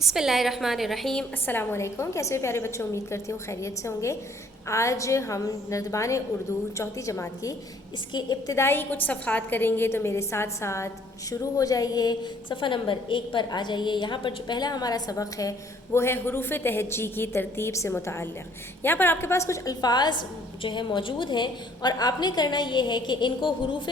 بسم اللہ الرحمن الرحیم۔ السلام علیکم، کیسے ہو پیارے بچوں؟ امید کرتی ہوں خیریت سے ہوں گے۔ آج ہم نردبان اردو چوتھی جماعت کی اس کے ابتدائی کچھ صفحات کریں گے، تو میرے ساتھ ساتھ شروع ہو جائیے۔ صفحہ نمبر 1 پر آ جائیے۔ یہاں پر جو پہلا ہمارا سبق ہے وہ ہے حروف تہجی کی ترتیب سے متعلق۔ یہاں پر آپ کے پاس کچھ الفاظ جو ہے موجود ہیں، اور آپ نے کرنا یہ ہے کہ ان کو حروف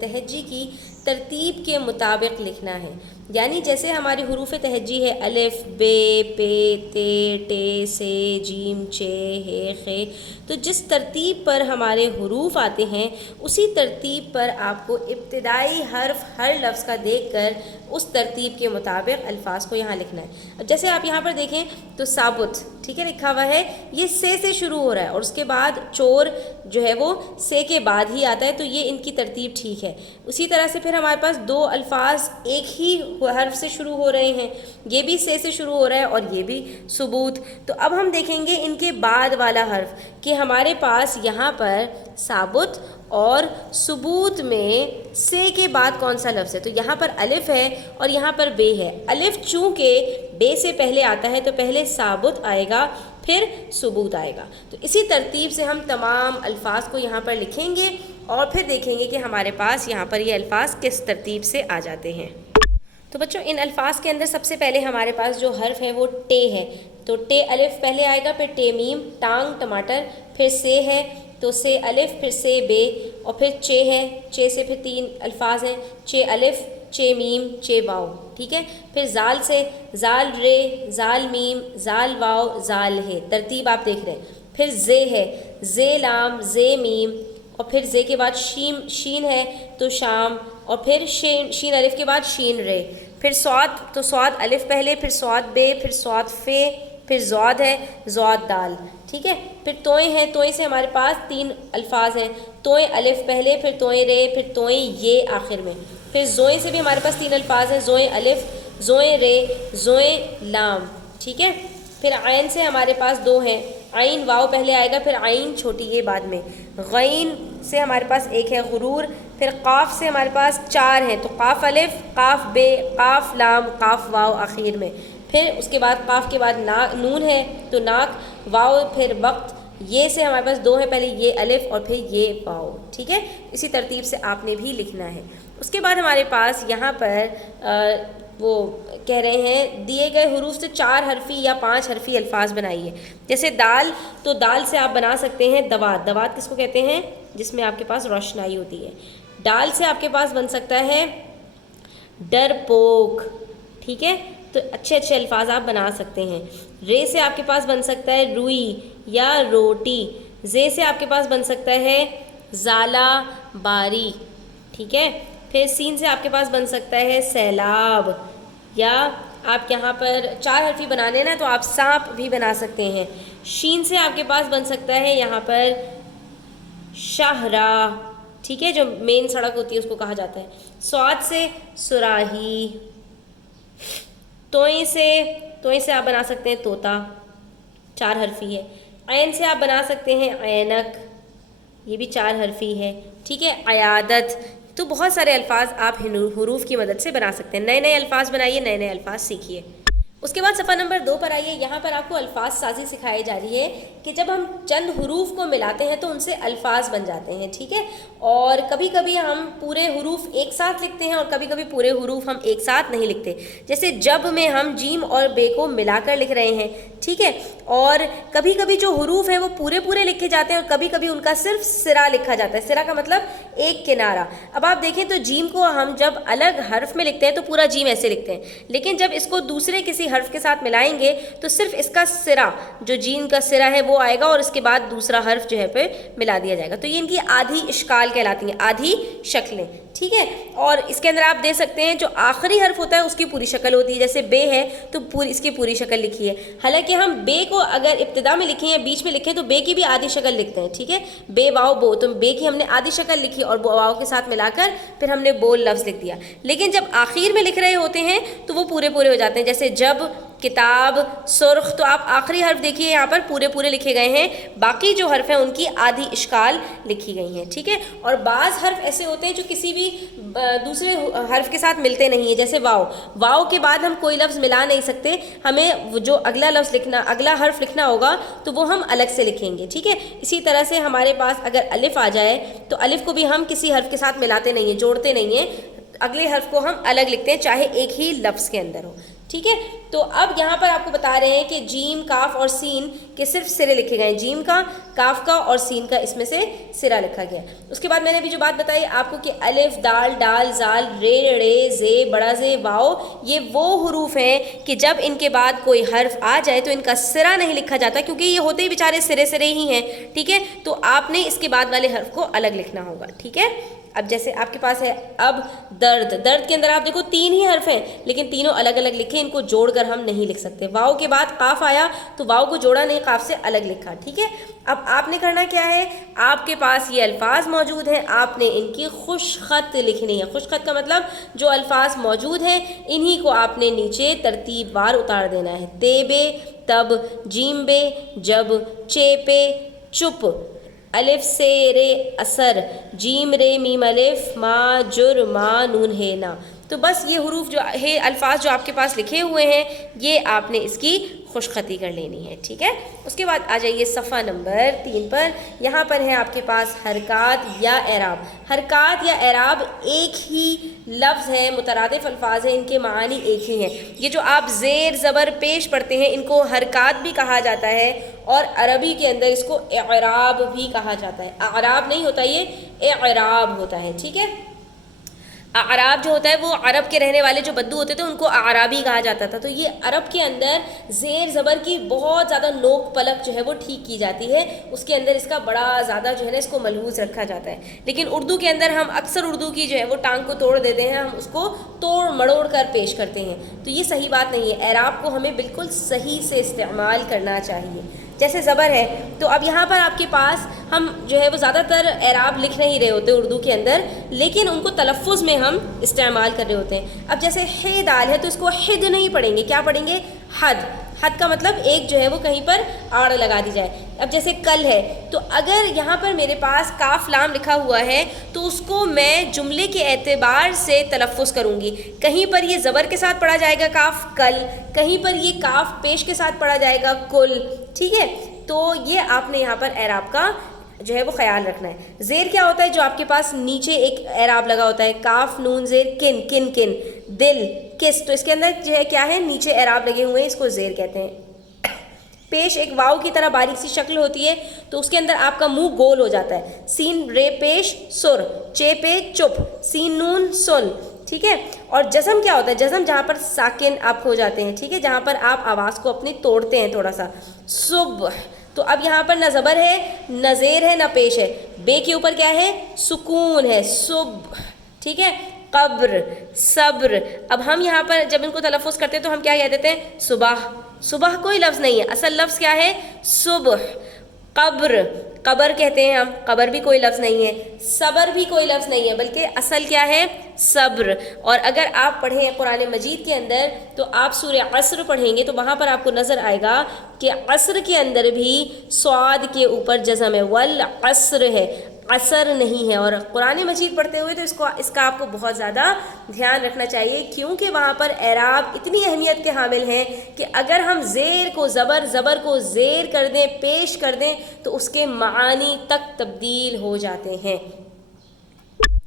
تہجی کی ترتیب کے مطابق لکھنا ہے۔ یعنی جیسے ہماری حروف تہجی ہے الف، بے، پے، تے، ٹے، سے، جیم، چے، ہے، خے، تو جس ترتیب پر ہمارے حروف آتے ہیں اسی ترتیب پر آپ کو ابتدائی حرف ہر لفظ کا دیکھ کر اس ترتیب کے مطابق الفاظ کو یہاں لکھنا ہے۔ اب جیسے آپ یہاں پر دیکھیں تو ثابت، ٹھیک ہے، لکھا ہوا ہے، یہ سے شروع ہو رہا ہے، اور اس کے بعد چور جو ہے وہ سے کے بعد ہی آتا ہے، تو یہ ان کی ترتیب ٹھیک ہے۔ اسی طرح سے پھر ہمارے پاس دو الفاظ ایک ہی حرف سے شروع ہو رہے ہیں، یہ بھی سے شروع ہو رہا ہے اور یہ بھی ثبوت۔ تو اب ہم دیکھیں گے ان کے بعد والا حرف کہ ہمارے پاس یہاں پر ثابت اور ثبوت میں سے کے بعد کون سا لفظ ہے، تو یہاں پر الف ہے اور یہاں پر بے ہے۔ الف چونکہ بے سے پہلے آتا ہے تو پہلے ثابت آئے گا پھر ثبوت آئے گا، تو اسی ترتیب سے ہم تمام الفاظ کو یہاں پر لکھیں گے اور پھر دیکھیں گے کہ ہمارے پاس یہاں پر یہ الفاظ کس ترتیب سے آ جاتے ہیں۔ تو بچوں ان الفاظ کے اندر سب سے پہلے ہمارے پاس جو حرف ہے وہ ٹے ہے، تو ٹے الف پہلے آئے گا، پھر ٹے میم، ٹانگ ٹماٹر، پھر سے ہے تو سے الف، پھر سے بے، اور پھر چے ہے، چے سے پھر 3 الفاظ ہیں، چے الف، چے میم، چے واو، ٹھیک ہے۔ پھر زال سے زال رے، زال میم، زال واو، زال ہے، ترتیب آپ دیکھ رہے ہیں۔ پھر زے ہے، زے لام، زے میم، اور پھر زے کے بعد شین ہے تو شام، اور پھر شین الف کے بعد شین رے۔ پھر صاد، تو صاد الف پہلے، پھر صاد بے، پھر صاد فے، پھر زواد ہے، زواد دال، ٹھیک ہے۔ پھر توئیں ہیں، توئیں سے ہمارے پاس 3 الفاظ ہیں، توئیں الف پہلے، پھر توئیں رے، پھر توئیں یہ آخر میں۔ پھر زوئیں سے بھی ہمارے پاس 3 الفاظ ہیں، زوئیں الف، زوئیں رے، زوئیں لام، ٹھیک ہے۔ پھر عین سے ہمارے پاس 2 ہیں، عین واو پہلے آئے گا، پھر عین چھوٹی یہ بعد میں۔ غین سے ہمارے پاس 1 ہے، غرور۔ پھر قاف سے ہمارے پاس 4 ہیں، تو قاف الف، قاف بے، قاف لام، قاف واو آخر میں۔ پھر اس کے بعد قاف کے بعد نون ہے تو ناک، واو، پھر وقت، یہ سے ہمارے پاس 2 ہیں، پہلے یہ الف اور پھر یہ واو، ٹھیک ہے۔ اسی ترتیب سے آپ نے بھی لکھنا ہے۔ اس کے بعد ہمارے پاس یہاں پر وہ کہہ رہے ہیں دیے گئے حروف سے 4 حرفی یا 5 حرفی الفاظ بنائیے۔ جیسے دال، تو دال سے آپ بنا سکتے ہیں دوات۔ دوات کس کو کہتے ہیں؟ جس میں آپ کے پاس روشنائی ہوتی ہے۔ ڈال سے آپ کے پاس بن سکتا ہے ڈر پوک، ٹھیک ہے، تو اچھے اچھے الفاظ آپ بنا سکتے ہیں۔ رے سے آپ کے پاس بن سکتا ہے روئی یا روٹی۔ زے سے آپ کے پاس بن سکتا ہے زالہ باری، ٹھیک ہے۔ پھر سین سے آپ کے پاس بن سکتا ہے سیلاب، یا آپ یہاں پر 4 حرفی بنانے نا تو آپ سانپ بھی بنا سکتے ہیں۔ شین سے آپ کے پاس بن سکتا ہے یہاں پر شاہراہ، ٹھیک ہے، جو مین سڑک ہوتی ہے اس کو کہا جاتا ہے۔ صاد سے سراہی۔ توئیں سے آپ بنا سکتے ہیں طوطا، 4 حرفی ہے۔ عین سے آپ بنا سکتے ہیں عینک، یہ بھی 4 حرفی ہے، ٹھیک ہے۔ عیادت، تو بہت سارے الفاظ آپ حروف کی مدد سے بنا سکتے ہیں۔ نئے نئے الفاظ بنائیے، نئے نئے الفاظ سیکھیے۔ اس کے بعد صفحہ نمبر 2 پر آئیے۔ یہاں پر آپ کو الفاظ سازی سکھائی جا رہی ہے کہ جب ہم چند حروف کو ملاتے ہیں تو ان سے الفاظ بن جاتے ہیں، ٹھیک ہے۔ اور کبھی کبھی ہم پورے حروف ایک ساتھ لکھتے ہیں اور کبھی کبھی پورے حروف ہم ایک ساتھ نہیں لکھتے۔ جیسے جب میں ہم جیم اور بے کو ملا کر لکھ رہے ہیں، ٹھیک ہے۔ اور کبھی کبھی جو حروف ہیں وہ پورے لکھے جاتے ہیں اور کبھی کبھی ان کا صرف سرا لکھا جاتا ہے۔ سرا کا مطلب ایک کنارہ۔ اب آپ دیکھیں تو جیم کو ہم جب الگ حرف میں لکھتے ہیں تو پورا جیم ایسے لکھتے ہیں، لیکن جب اس کو دوسرے کسی حرف کے ساتھ ملائیں گے تو صرف اس کا سرا، جو جیم کا سرا ہے وہ آئے گا اور اس کے بعد دوسرا حرف جو ہے پہ ملا دیا جائے گا۔ تو یہ ان کی آدھی اشکال کہلاتی ہیں، آدھی شکلیں، ٹھیک ہے۔ اور اس کے اندر آپ دے سکتے ہیں جو آخری حرف ہوتا ہے اس کی پوری شکل ہوتی ہے، جیسے بے ہے تو اس کی پوری شکل لکھی ہے۔ حالانکہ ہم بے کو اگر ابتدا میں لکھیں یا بیچ میں لکھیں تو بے کی بھی آدھی شکل لکھتے ہیں، ٹھیک ہے۔ بے واو بو، تو بے کی ہم نے آدھی شکل لکھی اور واو کے ساتھ ملا کر پھر ہم نے بول لفظ لکھ دیا۔ لیکن جب آخر میں لکھ رہے ہوتے ہیں تو وہ پورے ہو جاتے ہیں، جیسے جب، کتاب، سرخ، تو آپ آخری حرف دیکھیے یہاں پر پورے پورے لکھے گئے ہیں، باقی جو حرف ہیں ان کی آدھی اشکال لکھی گئی ہیں، ٹھیک ہے. اور بعض حرف ایسے ہوتے ہیں جو کسی بھی دوسرے حرف کے ساتھ ملتے نہیں ہیں، جیسے واو. واو کے بعد ہم کوئی لفظ ملا نہیں سکتے، ہمیں جو اگلا لفظ لکھنا، اگلا حرف لکھنا ہوگا تو وہ ہم الگ سے لکھیں گے، ٹھیک ہے. اسی طرح سے ہمارے پاس اگر الف آ جائے تو الف کو بھی ہم کسی حرف کے ساتھ ملاتے نہیں ہیں، جوڑتے نہیں ہیں، اگلے حرف کو ہم الگ لکھتے ہیں چاہے ایک ہی لفظ کے اندر ہو، ٹھیک ہے. تو اب یہاں پر آپ کو بتا رہے ہیں کہ جیم، کاف اور سین کے صرف سرے لکھے گئے ہیں، جیم کا، کاف کا اور سین کا اس میں سے سرا لکھا گیا. اس کے بعد میں نے ابھی جو بات بتائی آپ کو کہ الف، دال، ڈال، زال، رے، ڑے، زے، بڑا زے، واؤ، یہ وہ حروف ہیں کہ جب ان کے بعد کوئی حرف آ جائے تو ان کا سرا نہیں لکھا جاتا، کیونکہ یہ ہوتے ہی بیچارے سرے سرے ہی ہیں، ٹھیک ہے. تو آپ نے اس کے بعد والے حرف کو الگ لکھنا ہوگا، ٹھیک ہے. اب جیسے آپ کے پاس ہے اب درد، درد کے اندر آپ دیکھو 3 ہی حرف ہیں لیکن تینوں الگ الگ لکھے، ان کو جوڑ کر ہم نہیں لکھ سکتے. واؤ کے بعد قاف آیا تو واؤ کو جوڑا نہیں، قاف سے الگ لکھا، ٹھیک ہے. اب آپ نے کرنا کیا ہے، آپ کے پاس یہ الفاظ موجود ہیں، آپ نے ان کی خوش خط لکھنی ہے. خوش خط کا مطلب جو الفاظ موجود ہیں انہی کو آپ نے نیچے ترتیب وار اتار دینا ہے. تے بے تب، جیم بے جب، چے پے چپ، الف سے رے اثر، جیم رے میم الف، ما جر ما نون ہے نا. تو بس یہ حروف جو ہے، الفاظ جو آپ کے پاس لکھے ہوئے ہیں یہ آپ نے اس کی خوش خطی کر لینی ہے، ٹھیک ہے. اس کے بعد آ جائیے صفحہ نمبر 3 پر. یہاں پر ہے آپ کے پاس حرکات یا اعراب. حرکات یا اعراب ایک ہی لفظ ہے، مترادف الفاظ ہیں، ان کے معانی ایک ہی ہیں. یہ جو آپ زیر زبر پیش پڑھتے ہیں ان کو حرکات بھی کہا جاتا ہے اور عربی کے اندر اس کو اعراب بھی کہا جاتا ہے. اعراب نہیں ہوتا، یہ اعراب ہوتا ہے، ٹھیک ہے. اعراب جو ہوتا ہے وہ عرب کے رہنے والے جو بدو ہوتے تھے ان کو اعرابی کہا جاتا تھا. تو یہ عرب کے اندر زیر زبر کی بہت زیادہ نوک پلک جو ہے وہ ٹھیک کی جاتی ہے، اس کے اندر اس کا بڑا زیادہ جو ہے نا اس کو ملحوظ رکھا جاتا ہے. لیکن اردو کے اندر ہم اکثر اردو کی جو ہے وہ ٹانگ کو توڑ دیتے ہیں، ہم اس کو توڑ مڑوڑ کر پیش کرتے ہیں، تو یہ صحیح بات نہیں ہے. اعراب کو ہمیں بالکل صحیح سے استعمال کرنا چاہیے. جیسے زبر ہے تو اب یہاں پر آپ کے پاس ہم جو ہے وہ زیادہ تر اعراب لکھ نہیں رہے ہوتے اردو کے اندر، لیکن ان کو تلفظ میں ہم استعمال کر رہے ہوتے ہیں. اب جیسے ہے دال ہے تو اس کو حد نہیں پڑھیں گے، کیا پڑھیں گے، حد. حد کا مطلب ایک جو ہے وہ کہیں پر آڑ لگا دی جائے. اب جیسے کل ہے تو اگر یہاں پر میرے پاس کاف لام لکھا ہوا ہے تو اس کو میں جملے کے اعتبار سے تلفظ کروں گی. کہیں پر یہ زبر کے ساتھ پڑھا جائے گا کاف کل، کہیں پر یہ کاف پیش کے ساتھ پڑھا جائے گا کل، ٹھیک ہے. تو یہ آپ نے یہاں پر اعراب کا جو ہے وہ خیال رکھنا ہے. زیر کیا ہوتا ہے، جو آپ کے پاس نیچے ایک اعراب لگا ہوتا ہے، کاف نون زیر کن، کن کن، دل کس، تو اس کے اندر جو ہے کیا ہے نیچے اعراب لگے ہوئے ہیں، اس کو زیر کہتے ہیں. پیش ایک واؤ کی طرح باریک سی شکل ہوتی ہے تو اس کے اندر آپ کا منہ گول ہو جاتا ہے. سین رے پیش سر، چے پے چپ، سین نون سن، ٹھیک ہے. اور جزم کیا ہوتا ہے، جزم جہاں پر ساکن آپ ہو جاتے ہیں، ٹھیک ہے، جہاں پر آپ آواز کو اپنی توڑتے ہیں تھوڑا سا. صبح، تو اب یہاں پر نہ زبر ہے نہ زیر ہے نہ پیش ہے، بے کے اوپر کیا ہے، سکون ہے، صبح، ٹھیک ہے. قبر، صبر. اب ہم یہاں پر جب ان کو تلفظ کرتے ہیں تو ہم کیا کہہ دیتے ہیں، صبح. صبح کوئی لفظ نہیں ہے، اصل لفظ کیا ہے، صبح. قبر، قبر کہتے ہیں ہم، قبر بھی کوئی لفظ نہیں ہے. صبر بھی کوئی لفظ نہیں ہے بلکہ اصل کیا ہے، صبر. اور اگر آپ پڑھیں قرآن مجید کے اندر تو آپ سورہ عصر پڑھیں گے تو وہاں پر آپ کو نظر آئے گا کہ عصر کے اندر بھی صاد کے اوپر جزم ہے، والعصر ہے، عصر نہیں ہے. اور قرآن مجید پڑھتے ہوئے تو اس کا آپ کو بہت زیادہ دھیان رکھنا چاہیے، کیونکہ وہاں پر اعراب اتنی اہمیت کے حامل ہیں کہ اگر ہم زیر کو زبر، زبر کو زیر کر دیں، پیش کر دیں تو اس کے معانی تک تبدیل ہو جاتے ہیں.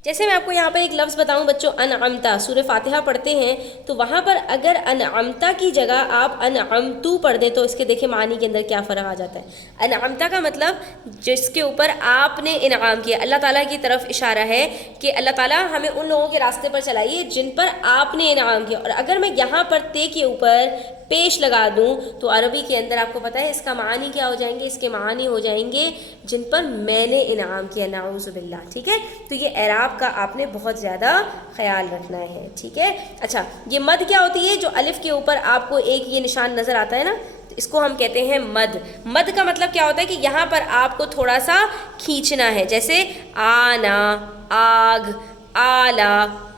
جیسے میں آپ کو یہاں پر ایک لفظ بتاؤں بچوں، انعمتا. سورہ فاتحہ پڑھتے ہیں تو وہاں پر اگر انعمتا کی جگہ آپ انعمتو پڑھ دیں تو اس کے دیکھیں معنی کے اندر کیا فرق آ جاتا ہے. انعمتا کا مطلب جس کے اوپر آپ نے انعام کیا، اللہ تعالیٰ کی طرف اشارہ ہے کہ اللہ تعالیٰ ہمیں ان لوگوں کے راستے پر چلائیے جن پر آپ نے انعام کیا. اور اگر میں یہاں پر تے کے اوپر پیش لگا دوں تو عربی کے اندر آپ کو پتہ ہے اس کا معنی کیا ہو جائیں گے، اس کے معنی ہو جائیں گے جن پر میں نے انعام کیا، نعوذ باللہ، ٹھیک ہے. تو یہ اعراب کا آپ نے بہت زیادہ خیال رکھنا ہے، ٹھیک ہے. اچھا، یہ مد کیا ہوتی ہے، جو الف کے اوپر آپ کو ایک یہ نشان نظر آتا ہے نا، اس کو ہم کہتے ہیں مد. مد کا مطلب کیا ہوتا ہے کہ یہاں پر آپ کو تھوڑا سا کھینچنا ہے، جیسے آنا، آگ، آلہ،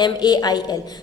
MAIL,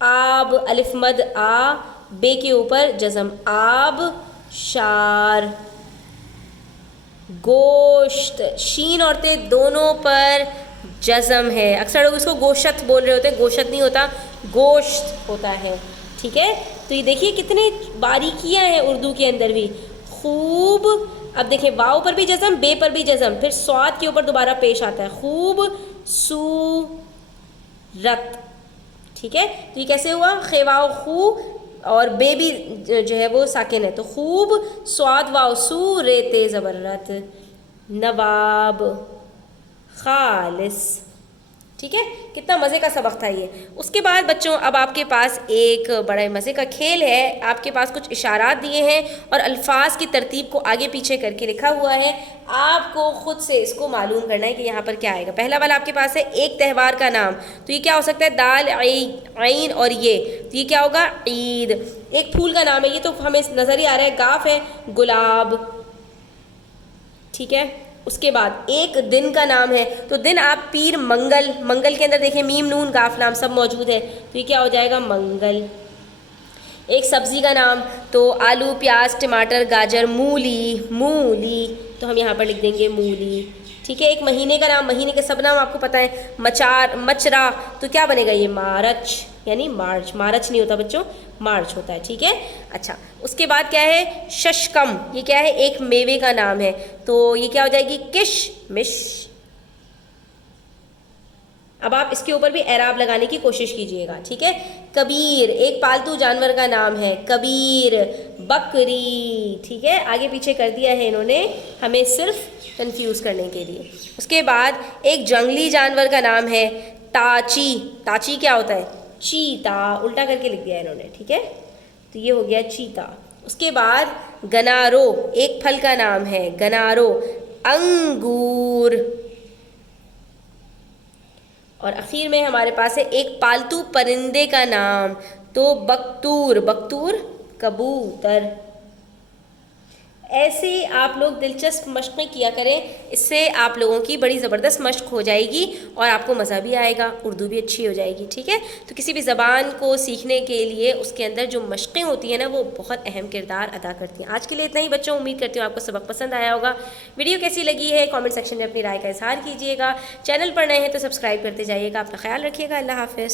آب الف مد آ، بے کے اوپر جزم، آب شار. گوشت شین اور تے دونوں پر جزم ہے. اکثر لوگ اس کو گوشت بول رہے ہوتے ہیں، گوشت نہیں ہوتا، گوشت ہوتا ہے. ٹھیک ہے، تو یہ دیکھیے کتنے باریکیاں ہیں اردو کے اندر بھی. خوب. اب دیکھیں واؤ پر بھی جزم، بے پر بھی جزم، پھر صاد کے اوپر دوبارہ پیش آتا ہے. خوب صورت. ٹھیک ہے، تو یہ کیسے ہوا؟ خے واؤ خو اور بے بھی جو ہے وہ ساکن ہے، تو خوب صاد واؤ سو رے تے زبرت. نواب خالص. ٹھیک ہے، کتنا مزے کا سبق تھا یہ. اس کے بعد بچوں اب آپ کے پاس ایک بڑے مزے کا کھیل ہے. آپ کے پاس کچھ اشارات دیے ہیں اور الفاظ کی ترتیب کو آگے پیچھے کر کے لکھا ہوا ہے. آپ کو خود سے اس کو معلوم کرنا ہے کہ یہاں پر کیا آئے گا. پہلا والا آپ کے پاس ہے ایک تہوار کا نام، تو یہ کیا ہو سکتا ہے؟ دال عین اور یہ، تو یہ کیا ہوگا؟ عید. ایک پھول کا نام ہے، یہ تو ہمیں نظر ہی آ رہا ہے، گاف ہے، گلاب. ٹھیک ہے، اس کے بعد ایک دن کا نام ہے، تو دن آپ پیر منگل، منگل کے اندر دیکھیں میم نون کاف لام سب موجود ہے، تو یہ کیا ہو جائے گا؟ منگل. ایک سبزی کا نام، تو آلو پیاز ٹماٹر گاجر مولی، مولی، تو ہم یہاں پر لکھ دیں گے مولی. ٹھیک ہے، ایک مہینے کا نام، مہینے کے سب نام آپ کو پتہ ہے، مچرا، تو کیا بنے گا؟ یہ مارچ، یعنی مارچ. مارچ نہیں ہوتا بچوں، مارچ ہوتا ہے. ٹھیک ہے، اچھا. اس کے بعد کیا ہے؟ ششکم. یہ کیا ہے؟ ایک میوے کا نام ہے، تو یہ کیا ہو جائے گی؟ کشمش. اب آپ اس کے اوپر بھی اعراب لگانے کی کوشش کیجئے گا. ٹھیک ہے، کبیر. ایک پالتو جانور کا نام ہے، کبیر. بکری. ٹھیک ہے، آگے پیچھے کر دیا ہے انہوں نے ہمیں صرف کنفیوز کرنے کے لیے. اس کے بعد ایک جنگلی جانور کا نام ہے تاچی. تاچی کیا ہوتا ہے؟ چیتا. الٹا کر کے لکھ دیا ہے انہوں نے. ٹھیک ہے، تو یہ ہو گیا چیتا. اس کے بعد گنارو. ایک پھل کا نام ہے، گنارو. انگور. اور اخیر میں ہمارے پاس ہے ایک پالتو پرندے کا نام، تو بکتور. بکتور کبوتر. ایسے آپ لوگ دلچسپ مشقیں کیا کریں، اس سے آپ لوگوں کی بڑی زبردست مشق ہو جائے گی اور آپ کو مزہ بھی آئے گا، اردو بھی اچھی ہو جائے گی. ٹھیک ہے، تو کسی بھی زبان کو سیکھنے کے لیے اس کے اندر جو مشقیں ہوتی ہیں نا، وہ بہت اہم کردار ادا کرتی ہیں. آج کے لیے اتنا ہی بچوں، امید کرتی ہوں آپ کو سبق پسند آیا ہوگا. ویڈیو کیسی لگی ہے کامنٹ سیکشن میں اپنی رائے کا اظہار کیجیے گا. چینل پر نئے ہیں تو سبسکرائب کرتے جائیے گا. اپنا خیال رکھیے گا. اللہ حافظ.